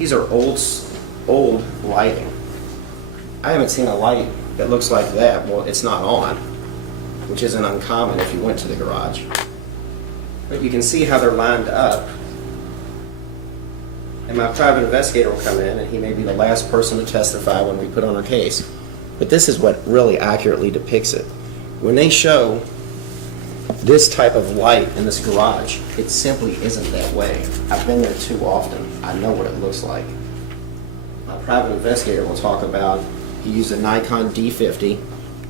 These are old lighting. I haven't seen a light that looks like that. Well, it's not on, which isn't uncommon if you went to the garage. But you can see how they're lined up. And my private investigator will come in, and he may be the last person to testify when we put on our case. But this is what really accurately depicts it. When they show this type of light in this garage, it simply isn't that way. I've been there too often. I know what it looks like. My private investigator will talk about, he used a Nikon D50,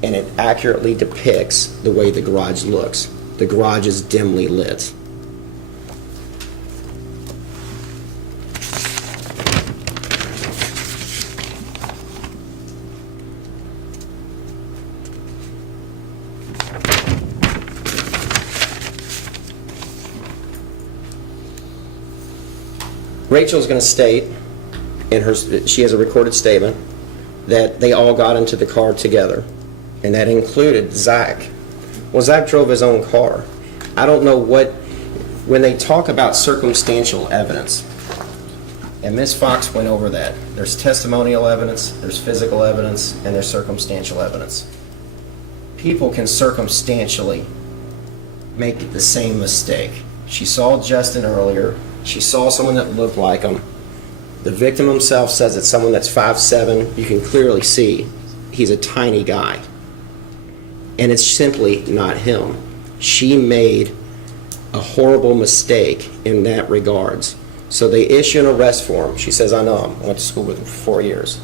and it accurately depicts the way the garage looks. The garage is dimly lit. Rachel's going to state, she has a recorded statement, that they all got into the car together, and that included Zach. Well, Zach drove his own car. I don't know when they talk about circumstantial evidence, and Ms. Fox went over that. There's testimonial evidence, there's physical evidence, and there's circumstantial evidence. People can circumstantially make the same mistake. She saw Justin earlier. She saw someone that looked like him. The victim himself says it's someone that's 5'7". You can clearly see he's a tiny guy. And it's simply not him. She made a horrible mistake in that regards. So they issue an arrest form. She says, I know him. I went to school with him for 4 years.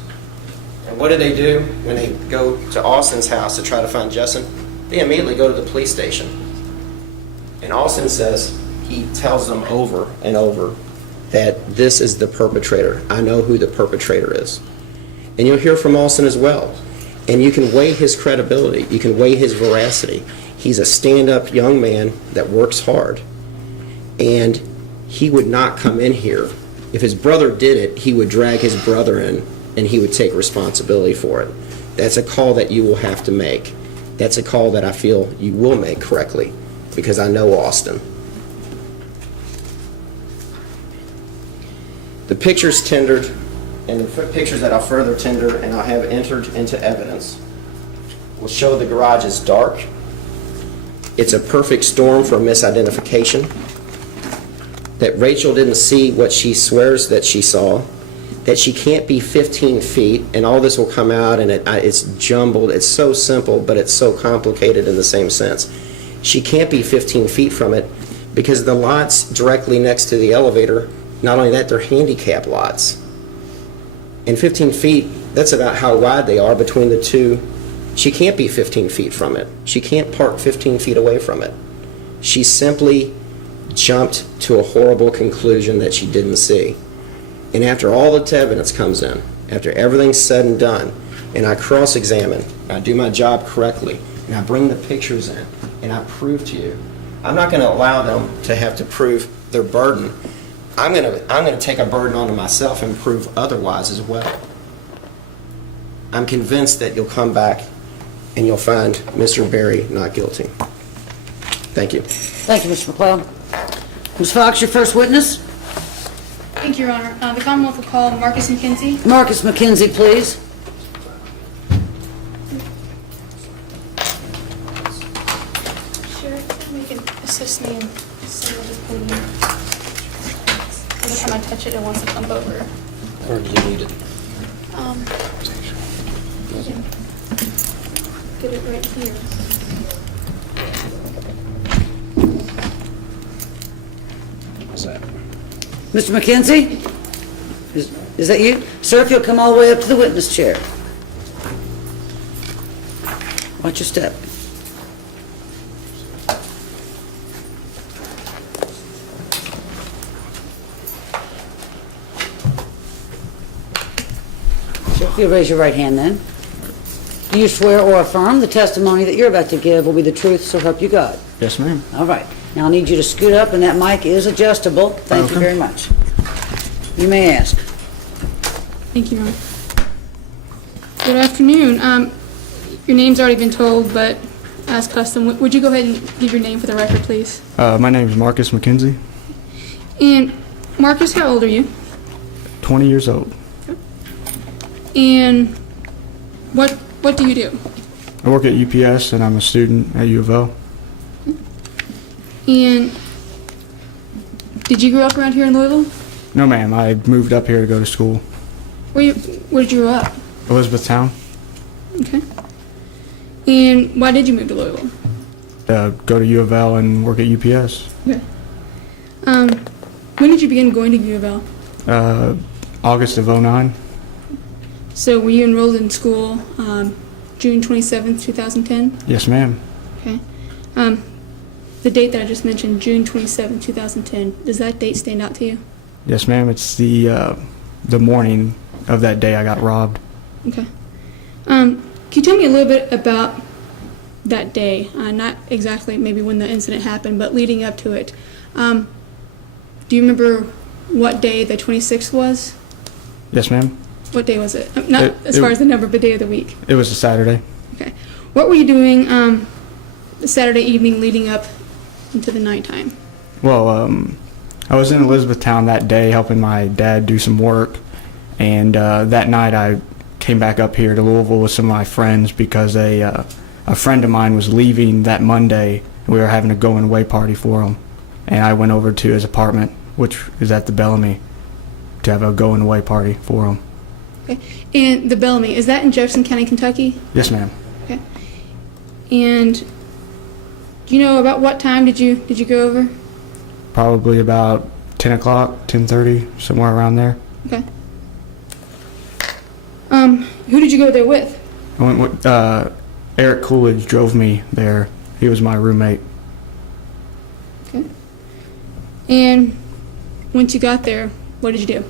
And what do when they go to Austin's house to try to find Justin? They immediately go to the police station. And Austin says, he tells them over and over that this is the perpetrator. I know who the perpetrator is. And you'll hear from Austin as well. And you can weigh his credibility. You can weigh his veracity. He's a stand-up young man that works hard. And he would not come in here. If his brother did it, he would drag his brother in, and he would take responsibility for it. That's a call that you will have to make. That's a call that I feel you will make correctly, because I know Austin. The pictures tendered, and the pictures that I'll further tender and I'll have entered into evidence, will show the garage is dark. It's a perfect storm for misidentification. That Rachel didn't see what she swears that she saw. That she can't be 15 feet, and all this will come out, and it's jumbled. It's so simple, but it's so complicated in the same sense. She can't be 15 feet from it because the lots directly next to the elevator, not only that, they're handicap lots. And 15 feet, that's about how wide they are between the two. She can't be 15 feet from it. She can't park 15 feet away from it. She simply jumped to a horrible conclusion that she didn't see. And after all the evidence comes in, after everything's said and done, and I cross-examine, I do my job correctly, and I bring the pictures in, and I prove to you, I'm not going to allow them to have to prove their burden. I'm going to take a burden onto myself and prove otherwise as well. I'm convinced that you'll come back and you'll find Mr. Berry not guilty. Thank you. Thank you, Mr. McLeod. Ms. Fox, your first witness. Thank you, Your Honor. The Commonwealth will call Marcus McKenzie. Marcus McKenzie, please. Sure, you can assist me in some of this podium. Every time I touch it, it wants to bump over. Or do you need it? Get it right here. What's that? Mr. McKenzie? Is that you? Sir, if you'll come all the way up to the witness chair. Watch your step. So if you'll raise your right hand then. Do you swear or affirm the testimony that you're about to give will be the truth, so help you God? Yes, ma'am. All right. Now I need you to scoot up, and that mic is adjustable. Thank you very much. You may ask. Thank you, Your Honor. Good afternoon. Your name's already been told, but as custom, would you go ahead and give your name for the record, please? My name is Marcus McKenzie. And Marcus, how old are you? 20 years old. And what do you do? I work at UPS, and I'm a student at U of L. And did you grow up around here in Louisville? No, ma'am. I moved up here to go to school. Where did you grow up? Elizabethtown. Okay. And why did you move to Louisville? Go to U of L and work at UPS. Okay. When did you begin going to U of L? August of '09. So were you enrolled in school June 27th, 2010? Yes, ma'am. Okay. The date that I just mentioned, June 27th, 2010, does that date stand out to you? Yes, ma'am. It's the morning of that day I got robbed. Okay. Can you tell me a little bit about that day? Not exactly maybe when the incident happened, but leading up to it. Do you remember what day the 26th was? Yes, ma'am. What day was it? Not as far as the number, but day of the week. It was a Saturday. Okay. What were you doing the Saturday evening leading up into the nighttime? Well, I was in Elizabethtown that day helping my dad do some work, and that night I came back up here to Louisville with some of my friends because a friend of mine was leaving that Monday, and we were having a going-away party for him. And I went over to his apartment, which is at the Bellamy, to have a going-away party for him. Okay. And the Bellamy, is that in Jefferson County, Kentucky? Yes, ma'am. Okay. And do you know about what time did you go over? Probably about 10 o'clock, 10:30, somewhere around there. Okay. Who did you go there with? I went with, Eric Coolidge drove me there. He was my roommate. Okay. And once you got there, what did you do?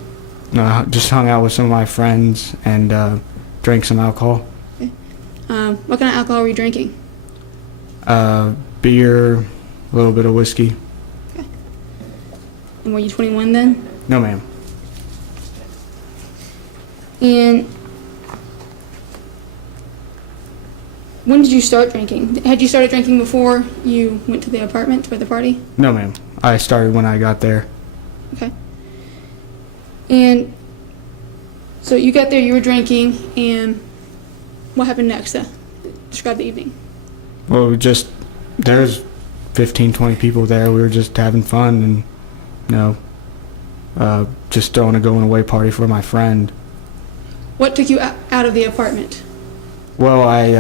Just hung out with some of my friends and drank some alcohol. Okay. What kind of alcohol were you drinking? Beer, a little bit of whiskey. Okay. And were you 21 then? No, ma'am. And when did you start drinking? Had you started drinking before you went to the apartment for the party? No, ma'am. I started when I got there. Okay. And so you got there, you were drinking, and what happened next? Describe the evening. Well, there's 15, 20 people there. We were just having fun and, just throwing a going-away party for my friend. What took you out of the apartment? Well, I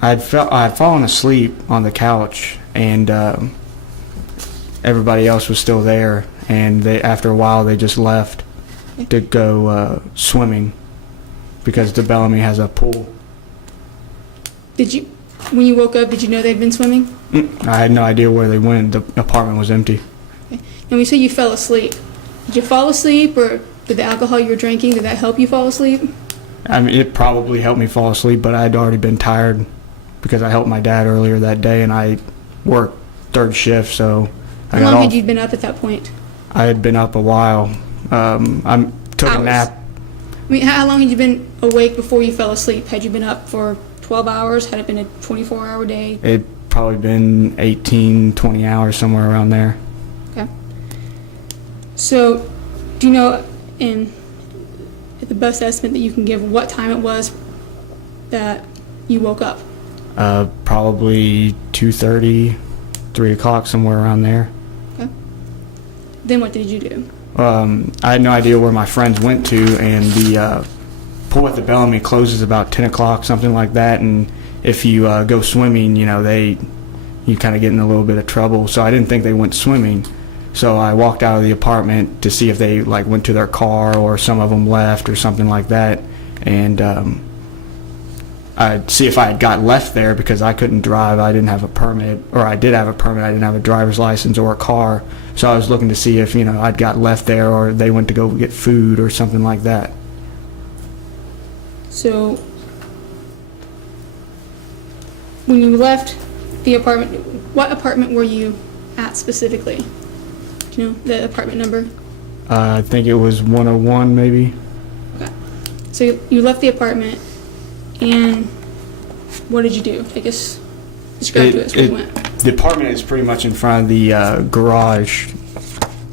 had fallen asleep on the couch, and everybody else was still there. And after a while, they just left to go swimming because the Bellamy has a pool. When you woke up, did you know they'd been swimming? I had no idea where they went. The apartment was empty. Okay. And when you say you fell asleep, did you fall asleep, or did the alcohol you were drinking, did that help you fall asleep? I mean, it probably helped me fall asleep, but I'd already been tired because I helped my dad earlier that day, and I worked third shift, so I got How long off. had you been up at that point? I had been up a while. I took a Hours. nap. I mean, how long had you been awake before you fell asleep? Had you been up for 12 hours? Had it been a 24-hour day? It'd probably been 18, 20 hours, somewhere around there. Okay. So, do you know, at the best estimate that you can give, what time it was that you woke up? Probably 2:30, 3 o'clock, somewhere around there. Okay. Then what did you do? I had no idea where my friends went to, and the pool at the Bellamy closes about 10 o'clock, something like that, and if you go swimming, you kind of get in a little bit of trouble, so I didn't think they went swimming. So I walked out of the apartment to see if they went to their car, or some of them left or something like that, and I'd see if I had got left there because I couldn't drive. I didn't have a permit, or I did have a permit. I didn't have a driver's license or a car. So I was looking to see if, I'd got left there, or they went to go get food or something like that. So, when you left the apartment, what apartment were you at specifically? Do you know the apartment number? I think it was 101, maybe. Okay. So you left the apartment, and what did you do? I guess describe to us where you went. The apartment is pretty much in front of the garage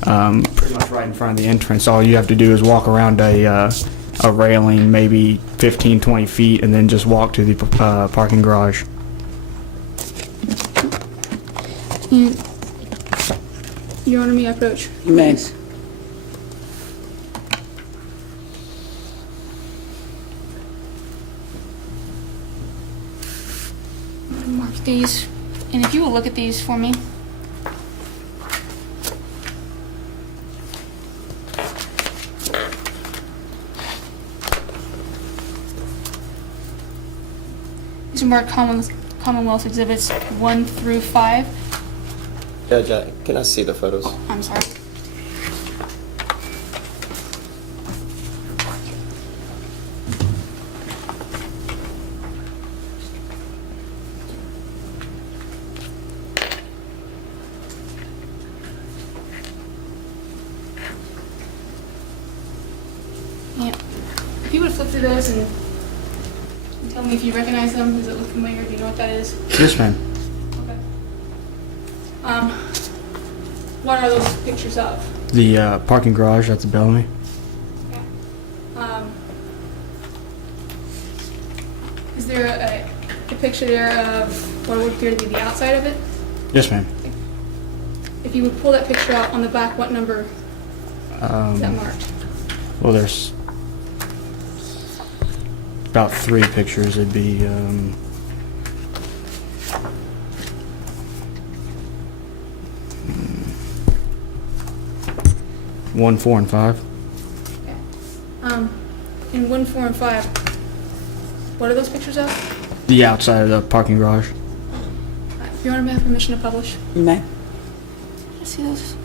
pretty much right in front of the entrance. All you have to do is walk around a railing, maybe 15, 20 feet, and then just walk to the parking garage. And Your Honor, may I approach? You may. Mark these, and if you will look at these for me. These are marked Commonwealth Exhibits 1 through 5. Judge, can I see the photos? I'm sorry. Yeah. If you would flip through those and tell me if you recognize them. Does it look familiar? Do you know what that is? Yes, ma'am. Okay. What are those pictures of? The parking garage at the Bellamy. Okay. Is there a picture there of what would appear to be the outside of it? Yes, ma'am. If you would pull that picture out on the back, what number is that marked? Well, there's about 3 pictures. It'd be 1, 4, and 5. Okay. In 1, 4, and 5, what are those pictures of? The outside of the parking garage. If Your Honor, may I have permission to publish? You may. Let's see those.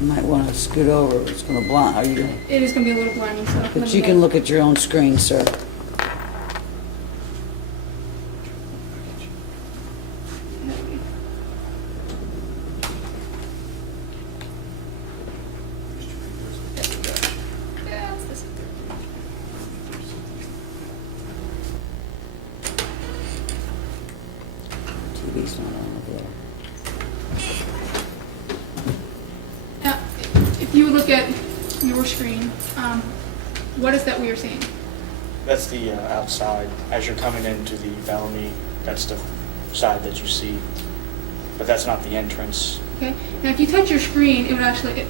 You might want to scoot over. It's going to blind. Are you? It is going to be a little blinding, so. let But me you go. can look at your own screen, sir. Yeah, it's this. TV's not on over there. Now, if you would look at your screen, what is that we are seeing? That's the outside. As you're coming into the Bellamy, that's the side that you see. But that's not the entrance. Okay. Now, if you touch your screen, it would actually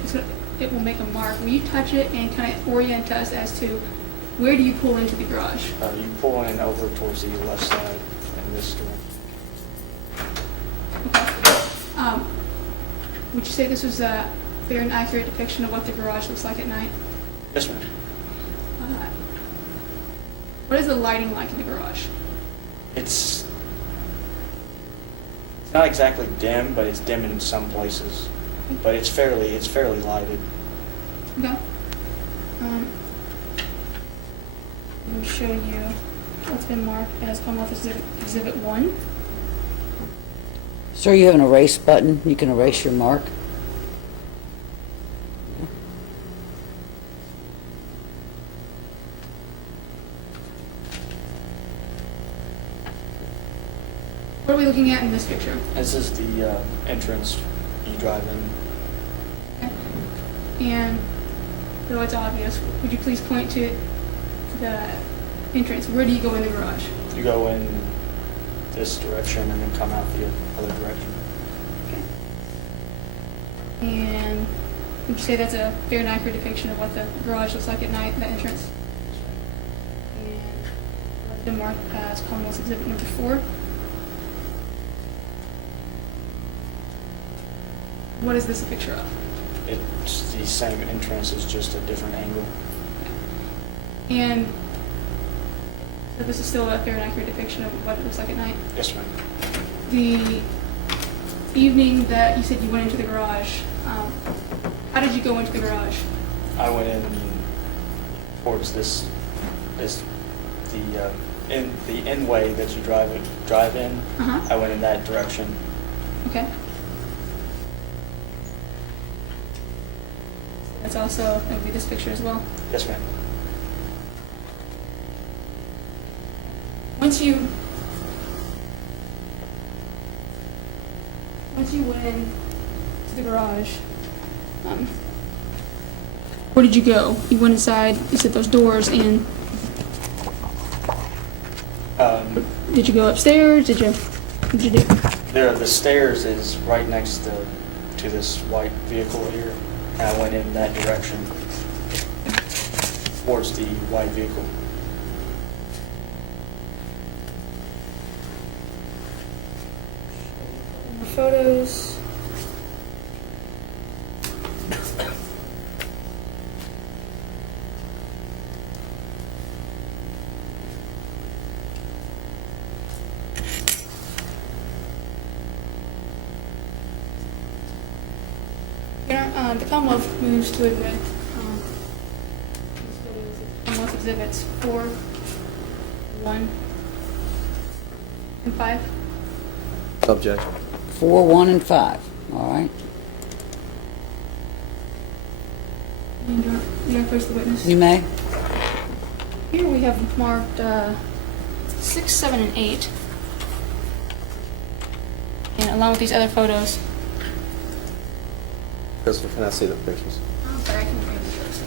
it will make a mark. Will you touch it and kind of orient us as to where do you pull into the garage? You pull in over towards the left side in this door. Okay. Would you say this was a fair and accurate depiction of what the garage looks like at night? Yes, ma'am. What is the lighting like in the garage? It's not exactly dim, but it's dim in some places. But it's fairly lighted. Okay. I'm going to show you what's been marked as Commonwealth Exhibit 1. Sir, you have an erase button. You can erase your mark. What are we looking at in this picture? This is the entrance you drive in. Okay. And though it's obvious, would you please point to the entrance? Where do you go in the garage? You go in this direction and then come out the other direction. And would you say that's a fair and accurate depiction of what the garage looks like at night, the entrance? And what's been marked as Commonwealth Exhibit number 4. What is this a picture of? It's the same entrance, it's just a different angle. And so this is still a fair and accurate depiction of what it looks like at night? Yes, ma'am. The evening that you said you went into the garage, how did you go into the garage? I went in towards the in way that you drive in. Uh-huh. I went in that direction. Okay. That's also, that would be this picture as well. Yes, ma'am. Once you went in to the garage, Where did you go? You went inside, you said those doors, and did you go upstairs? What did you do? The stairs is right next to this white vehicle here, and I went in that direction towards the white vehicle. Photos. The Commonwealth moves to admit Commonwealth exhibits 4, 1, and 5. Objection. 4, 1, and 5, all right? And you want to push the witness? You may. Here we have marked 6, 7, and 8. And along with these other photos. Crystal, can I see the pictures? I'm sorry, I can read those.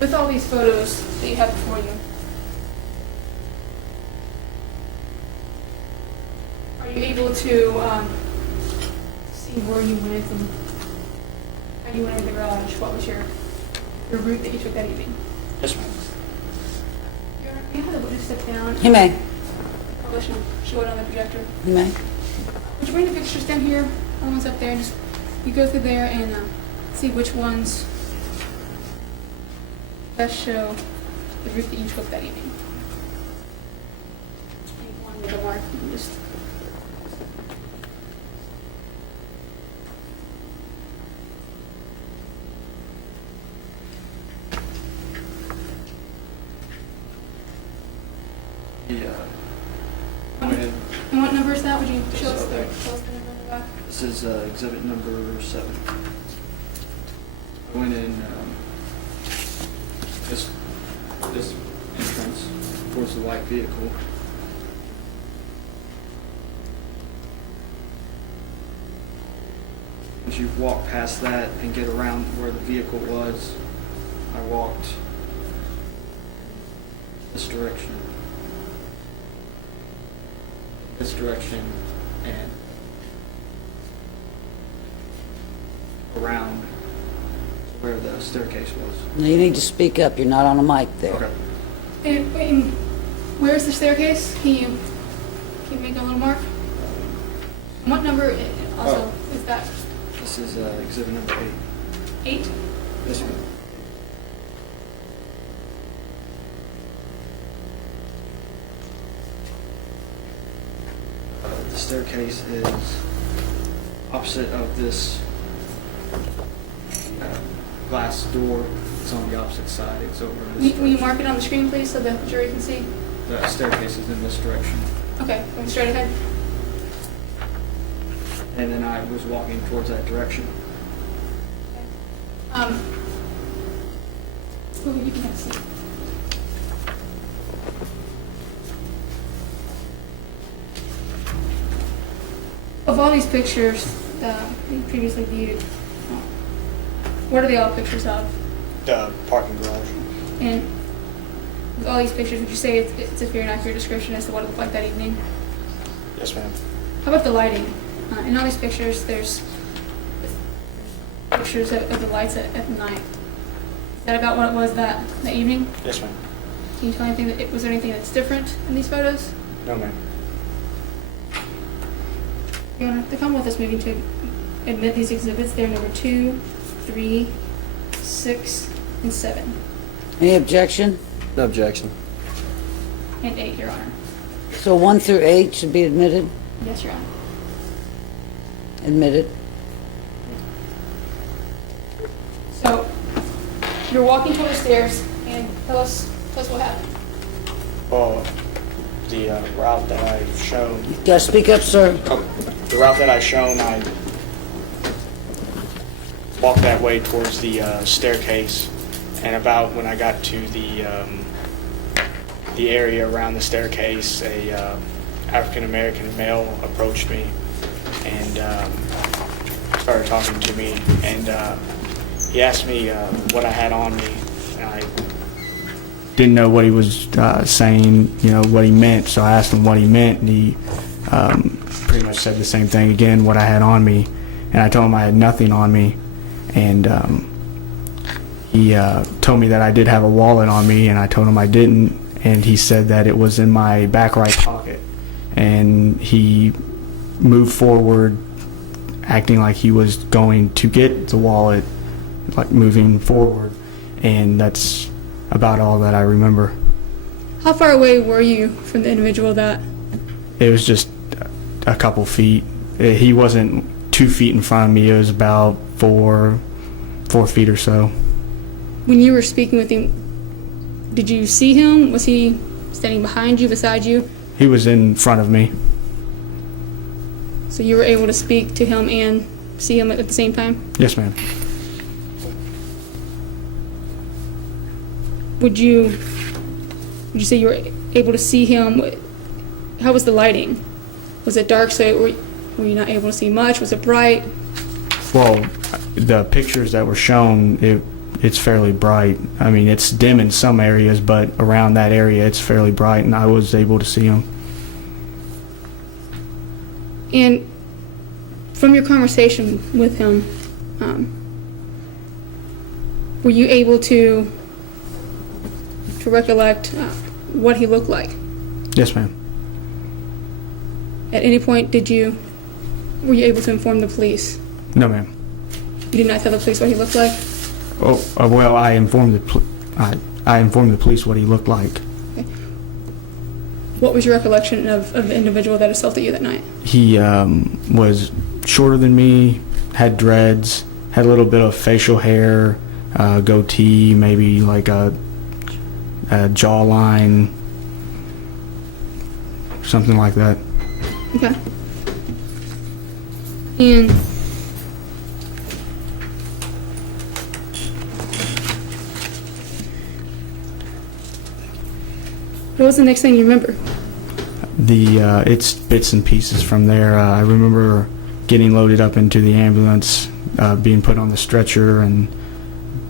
With all these photos that you have before you, are you able to see where you went and how you went into the garage? What was your route that you took that evening? Yes, ma'am. You have the witness step down. You may. I'll let you show it on the projector. You may. Would you bring the pictures down here? All the ones up there. Just you go through there and see which ones best show the route that you took that evening. One with a mark. You can just And what number is that? Would you show us the number on the back? This is exhibit number 7. I went in this entrance towards the white vehicle. As you walk past that and get around where the vehicle was, I walked this direction. This direction and around where the staircase was. Now, you need to speak up. You're not on a mic there. Okay. And where's the staircase? Can you make a little mark? And what number also is that? This is exhibit number 8. 8? This one. The staircase is opposite of this glass door. It's on the opposite side. It's over in this Will you direction. mark it on the screen, please, so the jury can see? The staircase is in this direction. Okay, going straight ahead. And then I was walking towards that direction. Oh, you can have a seat. Of all these pictures that you previously viewed, what are they all pictures of? The parking garage. And with all these pictures, would you say it's a fair and accurate description as to what it looked like that evening? Yes, ma'am. How about the lighting? In all these pictures, there's pictures of the lights at night. Is that about what it was that evening? Yes, ma'am. Can you tell me anything was there anything that's different in these photos? No, ma'am. Your Honor, the Commonwealth is moving to admit these exhibits. They're number 2, 3, 6, and 7, Any objection? No objection. and 8, Your Honor. So 1 through 8 should be admitted? Yes, Your Honor. Admitted. So, you're walking toward the stairs, and tell us what happened. Well, the route that I've shown, You gotta speak up, sir. the route that I've shown, I walked that way towards the staircase, and about when I got to the area around the staircase, a African American male approached me and started talking to me, and he asked me what I had on me, and I didn't know what he was saying, what he meant, so I asked him what he meant, and he pretty much said the same thing again, what I had on me, and I told him I had nothing on me, and he told me that I did have a wallet on me, and I told him I didn't, and he said that it was in my back right pocket, and he moved forward acting like he was going to get the wallet, like moving forward, and that's about all that I remember. How far away were you from the individual that? It was just a couple feet. He wasn't 2 feet in front of me. It was about 4 feet or so. When you were speaking with him, did you see him? Was he standing behind you, beside you? He was in front of me. So you were able to speak to him and see him at the same time? Yes, ma'am. Would you say you were able to see him? How was the lighting? Was it dark, so were you not able to see much? Was it bright? Well, the pictures that were shown, it's fairly bright. I mean, it's dim in some areas, but around that area it's fairly bright, and I was able to see him. And from your conversation with him, were you able to recollect what he looked like? Yes, ma'am. At any point, were you able to inform the police? No, ma'am. You did not tell the police what he looked like? Oh, well, I informed the police what he looked like. Okay. What was your recollection of the individual that assaulted you that night? He was shorter than me, had dreads, had a little bit of facial hair, goatee, maybe like a jawline, something like that. Okay. And what was the next thing you remember? It's bits and pieces from there. I remember getting loaded up into the ambulance, being put on the stretcher, and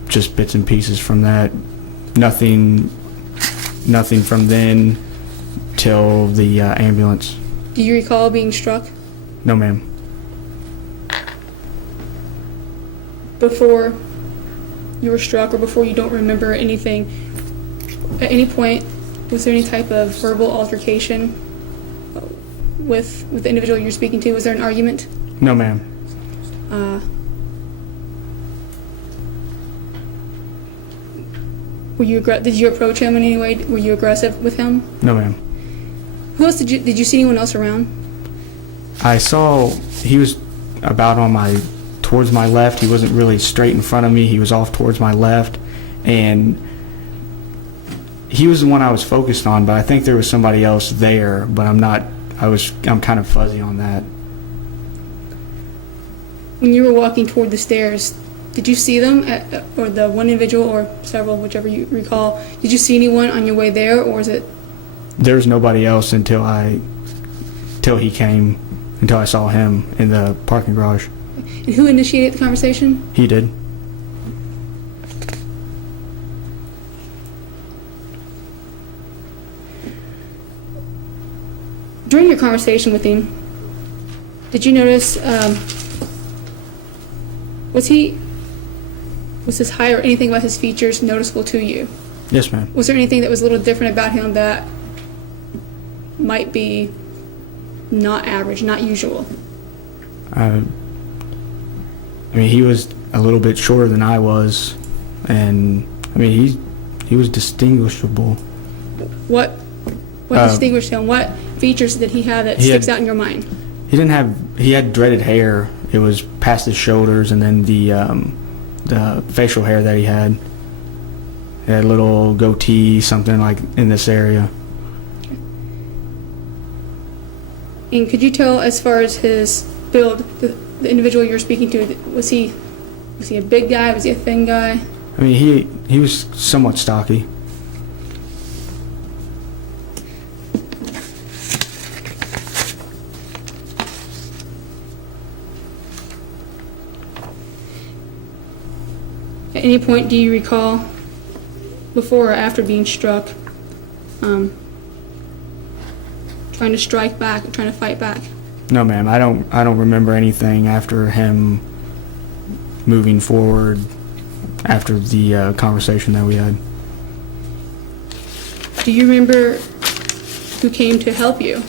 just bits and pieces from that. Nothing from then till the ambulance. Do you recall being struck No, ma'am. before you were struck, or before you don't remember anything? At any point, was there any type of verbal altercation with the individual you're speaking to? Was there an argument? No, ma'am. Did you approach him in any way? Were you aggressive with him? No, ma'am. Who else did you see anyone else around? I saw he was about towards my left. He wasn't really straight in front of me. He was off towards my left, and he was the one I was focused on, but I think there was somebody else there, but I'm kind of fuzzy on that. When you were walking toward the stairs, did you see them, or the one individual, or several, whichever you recall? Did you see anyone on your way there, or was it? There was nobody else until I saw him in the parking garage. And who initiated the conversation? He did. During your conversation with him, did you notice, was his height or anything about his features noticeable to you? Yes, ma'am. Was there anything that was a little different about him that might be not average, not usual? I mean, he was a little bit shorter than I was, and I mean, he was distinguishable. What distinguished him? What features did he have that sticks out in your mind? He had dreaded hair. It was past his shoulders, and then the facial hair that he had a little goatee, something like in this area. And could you tell, as far as his build, the individual you were speaking to, was he Was he a big guy? Was he a thin guy? I mean, he was somewhat stocky. At any point do you recall, before or after being struck, trying to strike back, trying to fight back? No, ma'am. I don't remember anything after him moving forward after the conversation that we had. Do you remember who came to help you?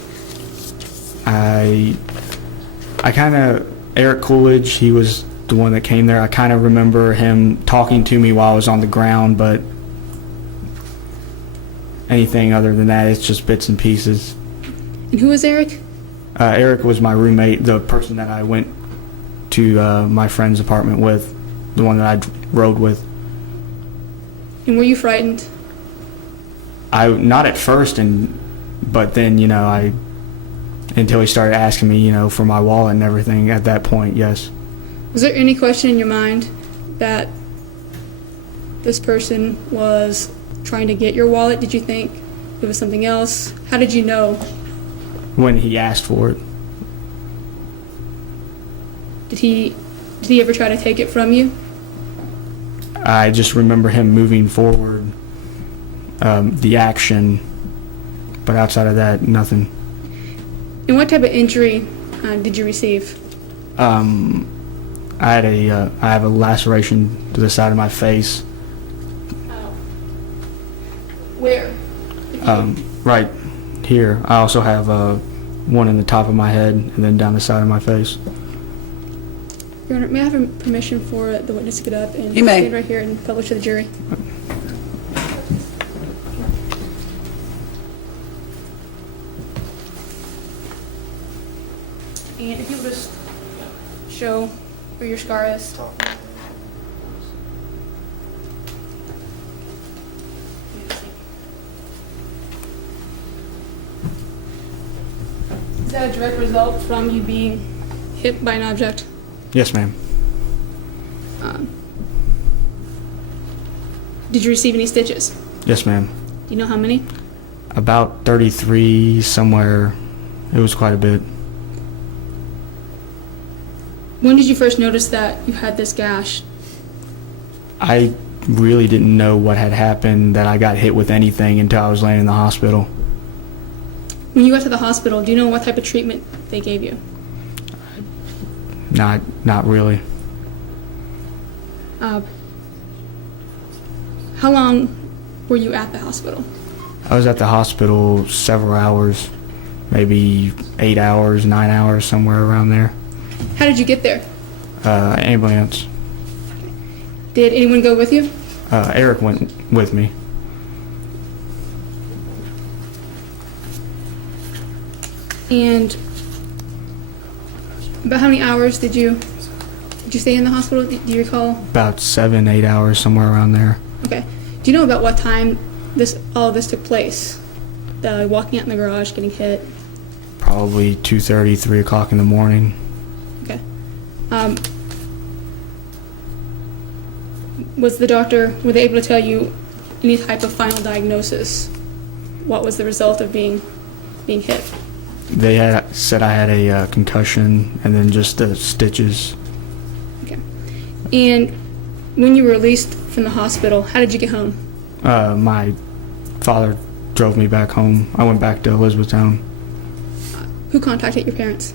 I kind of, Eric Coolidge, he was the one that came there. I kind of remember him talking to me while I was on the ground, but anything other than that, it's just bits and pieces. And who was Eric? Eric was my roommate, the person that I went to my friend's apartment with, the one that I rode with. And were you frightened? Not at first, but then, until he started asking me, for my wallet and everything, at that point, yes. Was there any question in your mind that this person was trying to get your wallet? Did you think it was something else? How did you know? When he asked for it. Did he ever try to take it from you? I just remember him moving forward, the action, but outside of that, nothing. And what type of injury did you receive? I have a laceration to the side of my face. Where? Right here. I also have one in the top of my head and then down the side of my face. Your Honor, may I have permission for the witness to get up and You may. stand right here and publish to the jury? And if you would just show where your scar is. Is that a direct result from you being hit by an object? Yes, ma'am. Did you receive any stitches? Yes, ma'am. Do you know how many? About 33 somewhere. It was quite a bit. When did you first notice that you had this gash? I really didn't know what had happened, that I got hit with anything until I was laying in the hospital. When you got to the hospital, do you know what type of treatment they gave you? Not really. How long were you at the hospital? I was at the hospital several hours, maybe 8 hours, 9 hours, somewhere around there. How did you get there? Ambulance. Did anyone go with you? Eric went with me. And about how many hours did you stay in the hospital? Do you recall? About 7, 8 hours, somewhere around there. Okay. Do you know about what time all of this took place? Walking out in the garage, getting hit? Probably 2:30, 3 o'clock in the morning. Okay. Were they able to tell you any type of final diagnosis? What was the result of being hit? They had said I had a concussion and then just the stitches. Okay. And when you were released from the hospital, how did you get home? My father drove me back home. I went back to Elizabethtown. Who contacted your parents?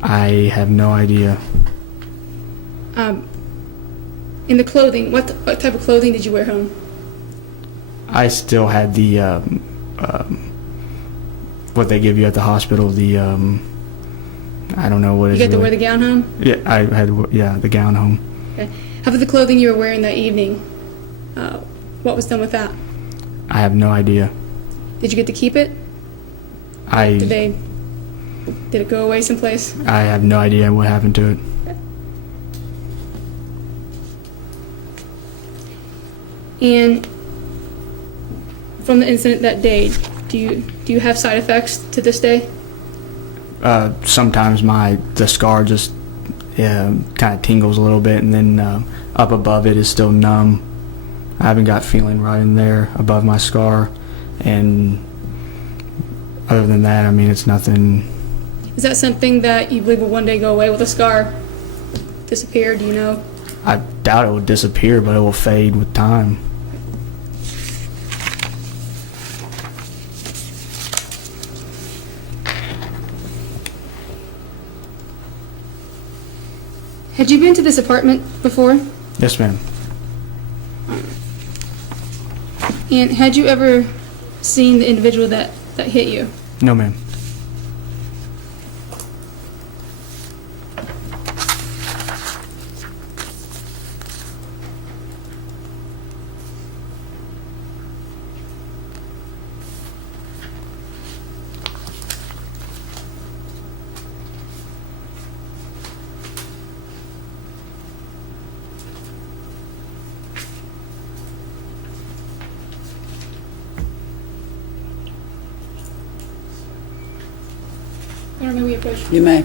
I have no idea. In the clothing, what type of clothing did you wear home? I still had the what they give you at the hospital. The I don't know what You is. get to wear the gown home? Yeah, I had the gown home. Okay. How about the clothing you were wearing that evening? What was done with that? I have no idea. Did you get to keep it? Did it go away someplace? I have no idea what happened to it. And from the incident that day, do you have side effects to this day? Sometimes the scar just kind of tingles a little bit, and then up above it is still numb. I haven't got feeling right in there above my scar, and other than that, I mean, it's nothing. Is that something that you believe will one day go away? Will the scar disappear? Do you know? I doubt it will disappear, but it will fade with time. Had you been to this apartment before? Yes, ma'am. And had you ever seen the individual that hit you? No, ma'am. Or may we approach? You may.